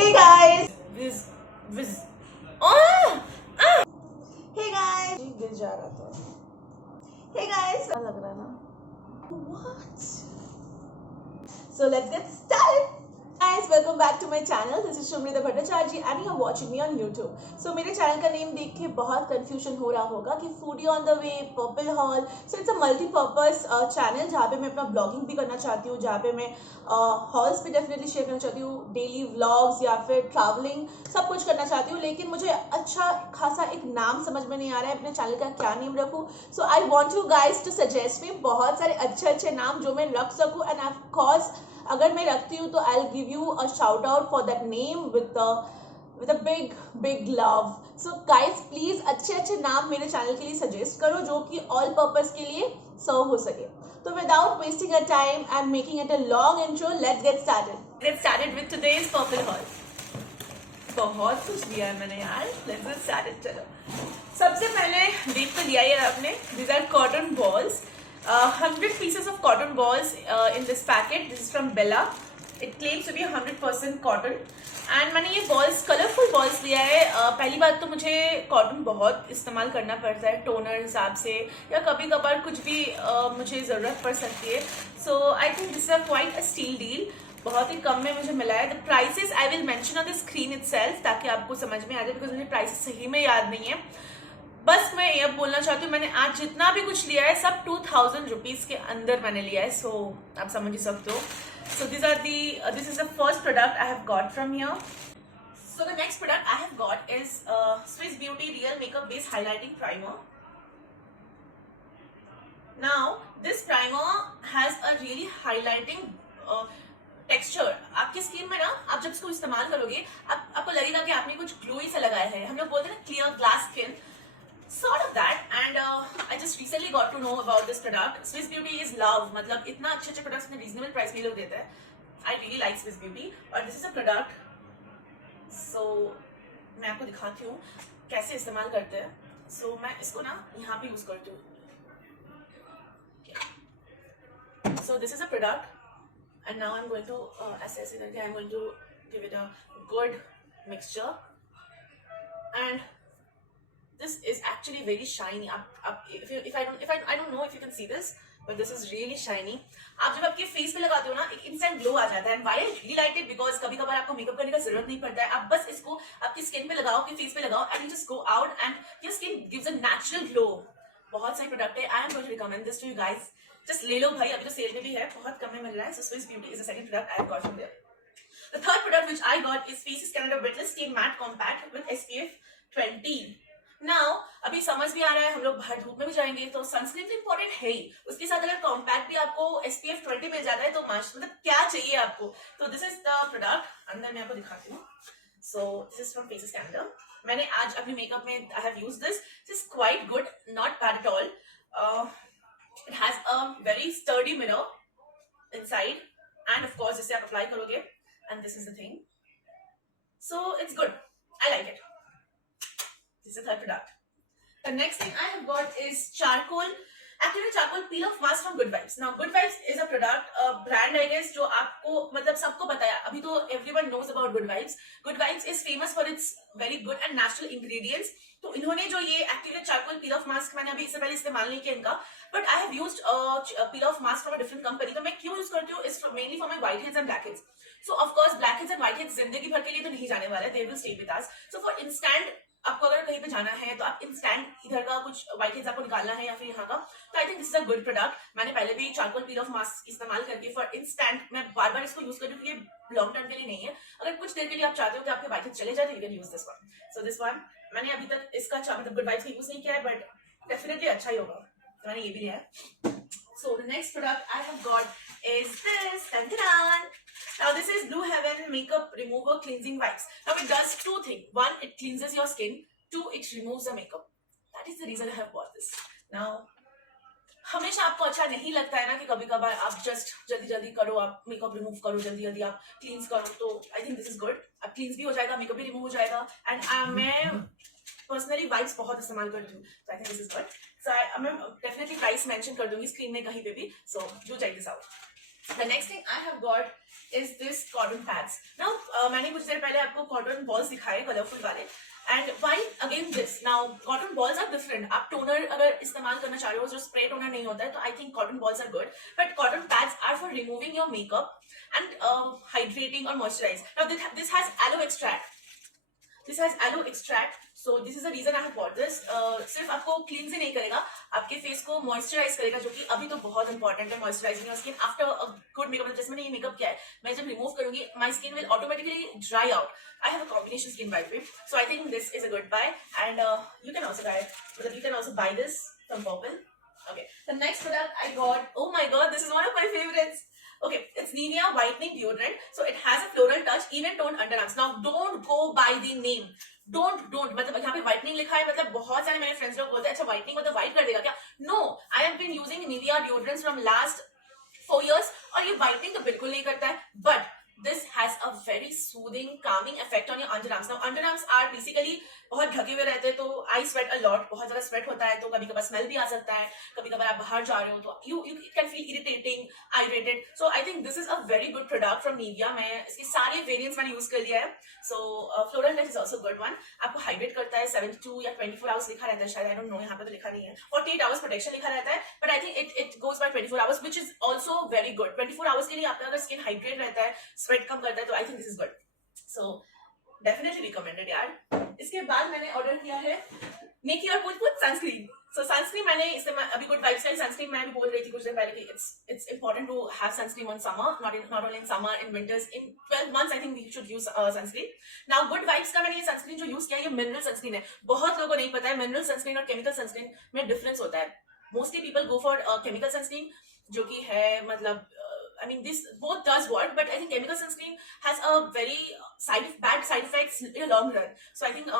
Hey guys! Viz, viz. Oh! Ah! Hey guys! गिर जा रहा था. Hey guys! लग रहा है ना? What? So let's get started. Guys, welcome back to my channel. This is Shumrita Bhattacharya and you are watching me on YouTube. So मेरे चैनल का नेम देख के बहुत कंफ्यूजन हो रहा होगा कि foodie on the way, purple hall. So it's a multipurpose channel जहाँ पे मैं अपना ब्लॉगिंग भी करना चाहती हूँ, जहाँ पे मैं हॉल्स भी डेफिनेटली शेयर करना चाहती हूँ, डेली व्लॉग्स या फिर ट्रैवलिंग सब कुछ करना चाहती हूँ. लेकिन मुझे अच्छा खासा एक नाम समझ में नहीं आ रहा है अपने चैनल का क्या नेम रखूँ. So I want you guys to suggest me बहुत सारे अच्छे नाम जो मैं रख सकूँ. एंड ऑफ कोर्स अगर मैं रखती हूँ तो I will give you a shout out for that name with a big love. So guys please अच्छे नाम मेरे चैनल के लिए सजेस्ट करो जो कि ऑल पर्पस के लिए सर्व हो सके. तो without wasting a time I am making it a long intro. Let's get started. Let's start it with today's purple haul. बहुत कुछ लिया है मैंने यार. Let's get started. चलो. सबसे पहले देख तो लिया यार आपने. These are cotton balls. 100 pieces of cotton balls in this packet. This is from Bella. It claims to be 100% cotton. And मैंने ये बॉल्स कलरफुल बॉल्स लिया है. पहली बात तो मुझे कॉटन बहुत इस्तेमाल करना पड़ता है टोनर हिसाब से या कभी कभार कुछ भी मुझे ज़रूरत पड़ सकती है. So I think this is quite a steal deal. बहुत ही कम में मुझे मिला है. The prices I will mention on the screen itself ताकि आपको समझ में आ जाए, बिकॉज मुझे प्राइसेस सही में याद नहीं है. बस मैं ये बोलना चाहती हूँ मैंने आज जितना भी कुछ लिया है सब 2000 रुपीज के अंदर मैंने लिया है. सो आप समझ ही सकते हो. So this is the first product I have got from here. So the next product I have got is Swiss Beauty Real Makeup Base Highlighting Primer. Now this primer has a really highlighting texture. आपकी स्किन में ना आप जब इसको इस्तेमाल करोगे आपको लगेगा कि आपने कुछ ग्लोई सा लगाया है. हम लोग बोलते हैं ना clear glass skin, sort of that. And I just recently got to know about this product. Swiss Beauty is love. मतलब इतना अच्छे products इतने reasonable price में लोग देते हैं. I really like Swiss Beauty. और this is a product. So मैं आपको दिखाती हूँ कैसे इस्तेमाल करते हैं. So मैं इसको ना यहाँ पे यूज करती हूँ. So this is a product. And now I'm going to ऐसे करके I'm going to give it a good mixture. And this is actually very shiny. I don't know if you can see this, but this is really shiny. आप जब आपके face पे लगाते हो ना एक इंस्टेंट ग्लो आ जाता है. And why I really like it because कभी कभार आपको मेकअप करने का जरूरत नहीं पड़ता है. आप बस इसको आपकी स्किन पे लगाओ, आपके फेस पे लगाओ and you just go out and your skin gives a natural glow. बहुत सारे प्रोडक्ट है. I am going to recommend this to you guys. Just ले लो भाई, अभी तो सेल में भी है, बहुत कम में मिल रहा है. So Swiss beauty is the second product I have got from there. The third product which I got is Faces Canada Weightless Skin Matte Compact with SPF 20. नाउ अभी समझ भी आ रहा है हम लोग बाहर धूप में भी जाएंगे तो सनस्क्रीन तो इंपॉर्टेंट है ही. उसके साथ अगर कॉम्पैक्ट भी आपको SPF 20 मिल जाता है तो मतलब क्या चाहिए आपको. तो दिस इज द प्रोडक्ट. अंदर मैं आपको दिखाती हूँ. So this is from faces Canada. मैंने आज अपने मेकअप में I have used this. This is quite good, not bad at all. It has a very sturdy mirror inside end of course जिससे आप अप्लाई करोगे and this is the thing. So it's good. I like it. This is the third product. The next thing I have got is charcoal activated charcoal peel off mask from Good Vibes. Now Good Vibes is a product, a brand I guess जो आपको मतलब सबको पता है. अभी तो everyone knows about Good Vibes. Good Vibes is famous for its very good and natural ingredients. तो इन्होंने जो ये activated charcoal peel off mask मैंने अभी इससे पहले इस्तेमाल नहीं किया इनका, but I have used peel off mask from a different company. तो मैं क्यों यूज करती हूँ is mainly for my whiteheads and blackheads. So of course blackheads and whiteheads जिंदगी भर के लिए तो नहीं जाने वाले. They will stay with us. So for instant आपको अगर कहीं पे जाना है तो आप इंस्टेंट इधर का कुछ व्हाइट हेड्स आपको निकालना है या फिर यहाँ का, तो I think this is a good product. मैंने पहले भी चारकोल पील ऑफ मास्क इस्तेमाल करके फॉर इंस्टेंट मैं बार बार इसको यूज कर रही हूँ क्योंकि लॉन्ग टर्म के लिए नहीं है. अगर कुछ देर के लिए आप चाहते हो कि आपके व्हाइट हेड्स चले जाए तो you can use this one. So this one मैंने अभी तक इसका मतलब गुड वाइब्स का यूज नहीं किया है बट डेफिनेटली अच्छा ही होगा, तो मैंने ये भी लिया है. So the next product I have got is this. Dun-dun-dun. Now this is Blue Heaven Makeup Remover Cleansing Wipes. Now it does two things. One, it cleanses your skin. Two, it removes the makeup. That is the reason I have bought this. Now हमेशा आपको अच्छा नहीं लगता है ना कि कभी कभार आप जस्ट जल्दी जल्दी करो, आप मेकअप रिमूव करो, जल्दी जल्दी आप क्लींस करो. तो I think this is good. आप क्लींस भी हो जाएगा, मेकअप भी रिमूव हो जाएगा. एंड मैं पर्सनली वाइप्स बहुत इस्तेमाल करती हूँ. So I think this is good. So मैं डेफिनेटली प्राइस मेंशन कर दूंगी स्क्रीन में कहीं पे भी. So do check this out. The next thing I have got is this cotton pads. Now मैंने कुछ देर पहले आपको cotton balls दिखाए colorful वाले. And why again this? Now cotton balls are different. आप toner अगर इस्तेमाल करना चाह रहे हो जो spray toner नहीं होता है तो I think cotton balls are good. But cotton pads are for removing your makeup and hydrating or moisturize. Now this has aloe extract. This has aloe extract, so this is the reason I have bought this. सिर्फ आपको क्लींस ही नहीं करेगा, आपके फेस को मॉइस्चराइज करेगा, जो कि अभी तो बहुत इंपॉर्टेंट है moisturising your skin after a good makeup. जैसे मैंने ये मेकअप किया है, मैं जब रिमूव करूंगी my skin will automatically dry out. I have a combination skin by the way, so I think this is a good buy, and you can also buy it. You can also buy this from Purple. Okay, the next product I got, oh my god, this is one of my favorites. Okay, it's Nivea whitening deodorant. So it has a floral touch, even toned underarms. Now don't go by the name. Don't मतलब यहाँ पे whitening लिखा है, मतलब बहुत सारे मेरे फ्रेंड्स लोग बोलते हैं अच्छा whitening मतलब white कर देगा क्या? No, I have been using Nivea deodorants from last 4 years और ये whitening तो बिल्कुल नहीं करता है, but this has a very soothing, calming effect on your underarms. Now underarms are basically बहुत ढके हुए रहते हैं तो I sweat a lot, बहुत ज्यादा sweat होता है तो कभी कभार smell भी आ सकता है, कभी कभार आप बाहर जा रहे हो तो you can feel irritating, irritated. So I think this is a very good product from Nivea. मैं इसके सारे variants मैंने use कर लिया है. So floral touch is also a good one. आपको hydrate करता है, 72 या 24 hours लिखा रहता है शायद, I don't know, यहाँ पे तो लिखा नहीं है. 48 hours protection लिखा रहता है, but I think it goes by 24 hours, which is also very good. 24 hours के लिए आपका अगर skin hydrate रहता है, sweat कम करता है तो I think this is good. So definitely recommended यार. इसके बाद मैंने ऑर्डर किया है नेकी और पूछ पूछ सनस्क्रीन. So sunscreen मैंने इस्तेमाल अभी गुड वाइब्स का सनस्क्रीन मैं भी बोल रही थी कुछ दिन पहले कि it's important to have sunscreen on summer, not only in summer, in winters. In 12 months I think we should use sunscreen. Now good vibes का मैंने ये सनस्क्रीन जो यूज किया है ये मिनरल सनस्क्रीन है. बहुत लोगों को नहीं पता है मिनरल सनस्क्रीन और केमिकल सनस्क्रीन में डिफरेंस होता है. Mostly people go for chemical sunscreen जो कि है मतलब I mean, this both does work, but I think chemical sunscreen has a very bad side effects in the long run. So I think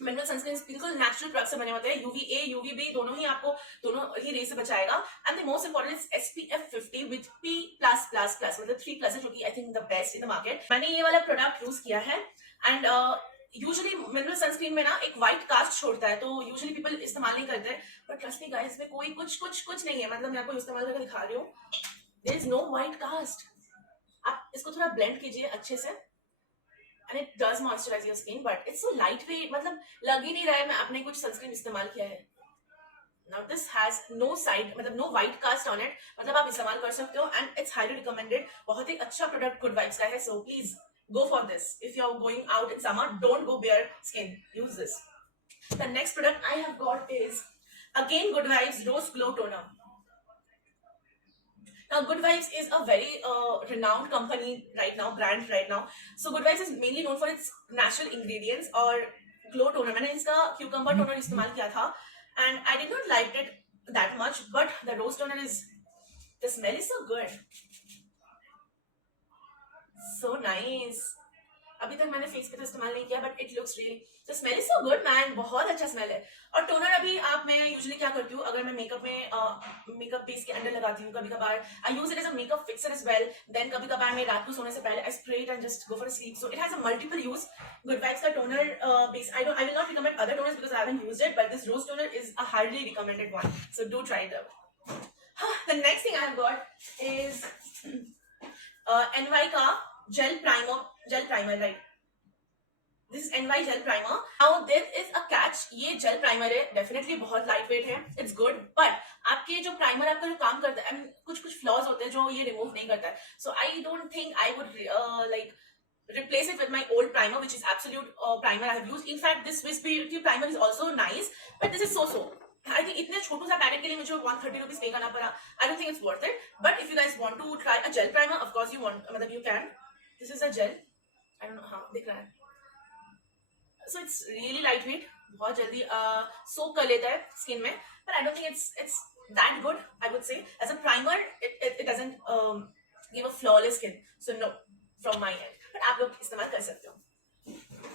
mineral sunscreen बिल्कुल natural product से बने होते हैं. UVA UVB दोनों ही आपको दोनों ही रे से बचाएगा. And the most important is SPF 50 with P+++, मतलब 3+ है जो कि I think the best in the market. मैंने ये वाला प्रोडक्ट यूज किया है एंड यूजुअली मिनरल सनस्क्रीन में ना एक व्हाइट कास्ट छोड़ता है तो यूजुअली पीपल इस्तेमाल नहीं करते, बट ट्रस्ट मी गाइस इसमें कोई कुछ नहीं है. मतलब मैं आपको इस्तेमाल करके दिखा रही हूँ. There is no white cast. आप इसको थोड़ा blend कीजिए अच्छे से and it does moisturize your skin, but it's so lightweight. मतलब लग ही नहीं रहा है मैं आपने कुछ sunscreen इस्तेमाल किया है. Now this has no side मतलब no white cast on it. मतलब आप इस्तेमाल कर सकते हो and it's highly recommended. बहुत ही अच्छा product good vibes का है, so please go for this. If you're going out in summer, don't go bare skin. Use this. The next product I have got is again Good Vibes Rose Glow Toner. Now, Good Vibes is a very renowned company right now, brand right now. So, Good Vibes is mainly known for its natural ingredients और glow toner. मैंने इसका cucumber toner इस्तेमाल किया था and I did not like it that much, but the rose toner the smell is so good, so nice. अभी तक मैंने फेस पे तो इस्तेमाल नहीं किया but it looks really the smell is so good man. बहुत अच्छा स्मेल है. और टोनर अभी मैं यूजुअली क्या करती हूँ अगर मैं मेकअप बेस के अंडर लगाती हूँ, कभी कभार I use it as a makeup fixer as well. Then कभी कभार मैं रात को सोने से पहले I spray it and just go for sleep. So it has a multiple use. Good vibes का toner base I will not recommend other toners because I haven't used it, but this rose toner is a highly recommended one. So do try it out. The next thing I have got is NY का gel primer, right? This is NY gel primer. Now there is a catch. ये gel primer है, definitely बहुत lightweight है. It's good, but आपके जो primer आपका जो काम करता है, कुछ flaws होते हैं जो ये remove नहीं करता है. So I don't think I would like replace it with my old primer, which is Absolute primer I have used. In fact, this Swiss Beauty primer is also nice, but this is so. I think इतने छोटू सा पैकेट के लिए मुझे 130 रुपीज पे करना पड़ा. I don't think it's worth it. But if you guys want to try a gel primer, of course you want, मतलब you can. This is a gel. I don't know हाँ दिख रहा है. So it's really lightweight. बहुत जल्दी soak कर लेता है skin में. But I don't think it's that good. I would say as a primer, it doesn't give a flawless skin. So no, from my end. But आप लोग इस्तेमाल कर सकते हो.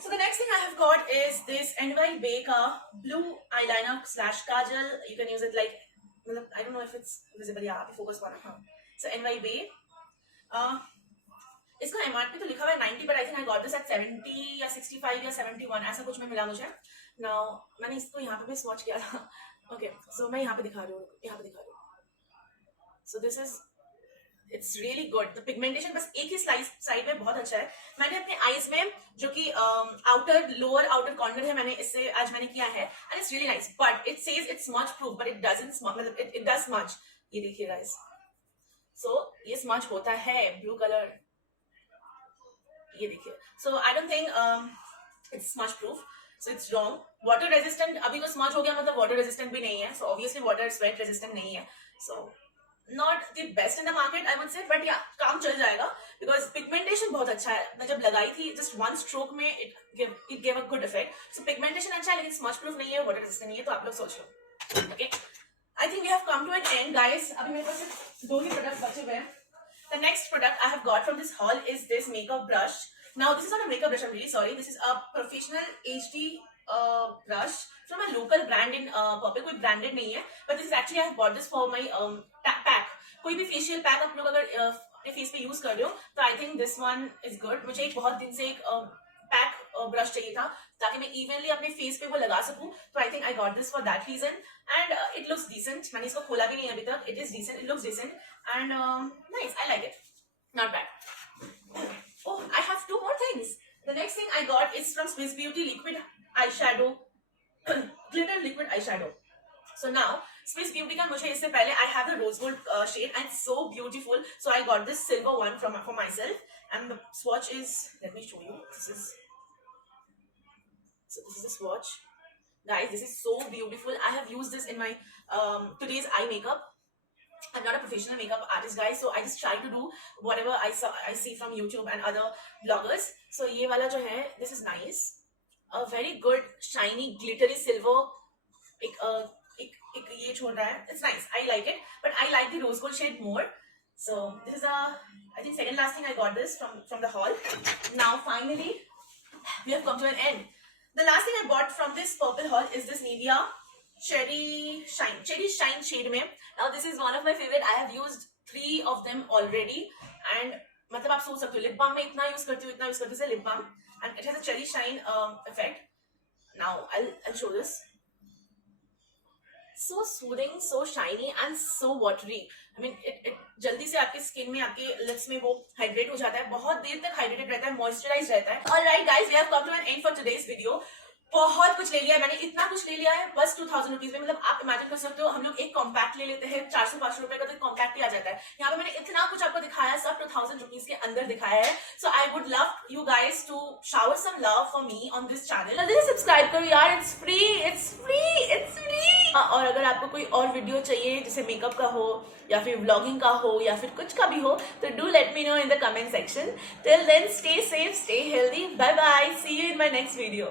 So the next thing I have got is this NY Bay का blue eyeliner slash kajal. You can use it like, I don't know if it's visible. Yeah, अभी focus वाला हाँ. So NY Bay. इसका MRP तो लिखा हुआ है 90, but I think I got this at 70 या 65 या 71 ऐसा कुछ में मिला मुझे. Now मैंने इसको यहाँ पे भी swatch किया था. Okay, so मैं यहाँ पे दिखा रही हूँ. So this is it's really good. The pigmentation बस एक ही साइड में बहुत अच्छा है. मैंने अपने आईज में जो कि आउटर लोअर आउटर कॉर्नर है, मैंने इससे आज मैंने किया है and it's really nice. But it says it's smudge proof but it doesn't मतलब इट डज स्मज. ये देखिए गाइस, सो ये स्मज होता है ब्लू कलर, ये देखिए. So I don't think it's smudge proof, so it's wrong. Water resistant अभी तो स्मज हो गया मतलब वाटर रेजिस्टेंट भी नहीं है. So obviously water sweat resistant नहीं है. So not the best in the market I would say, but या काम चल जाएगा बिकॉज पिगमेंटेशन बहुत अच्छा है. मैं जब लगाई थी जस्ट वन स्ट्रोक में it give a good effect. सो पिगमेंटेशन अच्छा है लेकिन स्मज प्रूफ नहीं है, वाटर रेजिस्टेंट नहीं है. तो आप लोग सोच लो. Okay, I think we have come to an end guys. अभी मेरे पास सिर्फ 2 ही प्रोडक्ट्स बचे हुए हैं. The next product I have got from this haul is this makeup brush. Now this is not a makeup brush, I'm really sorry. This is a professional HD brush from a local brand in Purple. कोई branded नहीं है, but this is actually I have bought this for my pack. कोई भी facial pack आप लोग अगर अपने face पे use कर रहे हो तो I think this one is good. मुझे एक बहुत दिन से एक पैक ब्रश चाहिए था ताकि मैं इवनली अपने फेस पे वो लगा सकूं. तो I think I got this for that reason and it looks decent. मैंने इसको खोला भी नहीं अभी तक. It is decent, it looks decent and nice. I like it, not bad. Oh, I have 2 more things. The next thing I got is from Swiss Beauty liquid eyeshadow, glitter liquid eyeshadow. So now Swiss Beauty का मुझे इससे पहले I have the rose gold shade and so beautiful. So I got this silver one for myself and the swatch is, let me show you. This is the swatch. Guys, this is so beautiful. I have used this in my today's eye makeup. I'm not a professional makeup artist guys, so I just try to do whatever I see from YouTube and other bloggers. So ये वाला जो है, this is nice, a very good shiny glittery silver. एक ये छोड़ रहा है. It's nice, I like it, but I like the rose gold shade more. So this is I think second last thing I got this from the haul. Now finally we have come to an end. The last thing I bought from this purple haul is this Nivea Cherry Shine shade में. Now this is one of my favorite. I have used 3 of them already and मतलब आप सोच सकते हो lip balm में इतना use करती हूँ lip balm and it has a cherry shine effect. Now I'll show this. So soothing, so shiny and so watery. I mean it जल्दी से आपके स्किन में आपके लिप्स में वो हाइड्रेट हो जाता है, बहुत देर तक हाइड्रेटेड रहता है, मॉइस्चराइज रहता है. Alright guys, we have come to an end for today's video. बहुत कुछ ले लिया है मैंने, इतना कुछ ले लिया है बस 2000 रुपीज में. मतलब आप इमेजिन कर सकते हो हम लोग एक कॉम्पैक्ट ले लेते हैं 400-500 रुपए का, तो कॉम्पैक्ट ही आ जाता है. यहाँ पे मैंने इतना कुछ आपको दिखाया, सब 2000 रुपीज के अंदर दिखाया है. So I would love you guys to shower some love for me on this channel. जल्दी से सब्सक्राइब करो यार, it's free, it's free, it's free. और अगर आपको कोई और वीडियो चाहिए जैसे मेकअप का हो या फिर व्लॉगिंग का हो या फिर कुछ का भी हो तो do let me know in the comment section. Till then stay safe, stay healthy, bye bye, see you in my next video.